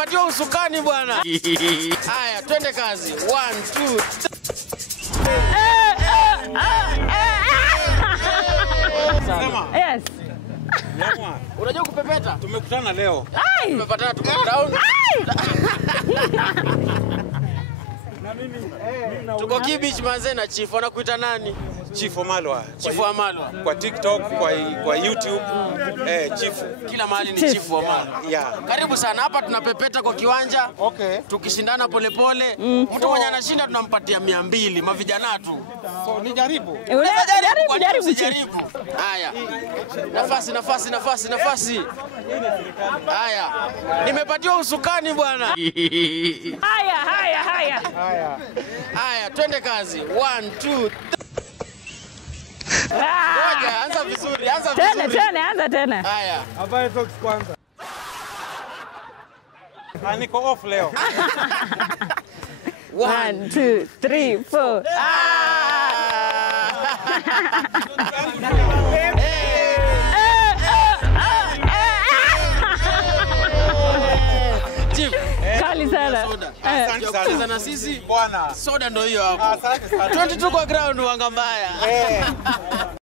Nimepatiwa usukani bwana. Haya, twende kazi. 1 2 Yes. Unajua kupepeta? Tumekutana leo. Tumepatana down. Tuko Kibich manze na Chief. Wanakuita nani? Chief Wamalwa. Chief Wamalwa. Kwa TikTok, kwa YouTube, Chief. Kila mahali ni Chief Wamalwa. Yeah. Karibu sana. Hapa tunapepeta kwa kiwanja. Okay. Tukishindana polepole. Mtu mwenye anashinda tunampatia 200 mavijana tu. So nijaribu. Jaribu. Haya. Nafasi. Haya. Nimepatiwa usukani bwana. Haya, twende kazi. 1 2 Ngoja, anza vizuri. Anza tena. Haya. Avae socks kwanza. Niko off leo. 1 2 3 4. Chief, Kali sana. asante sana sisi. Bwana. Soda ndio hiyo hapo. Asante sana. 22 kwa ground wanga mbaya.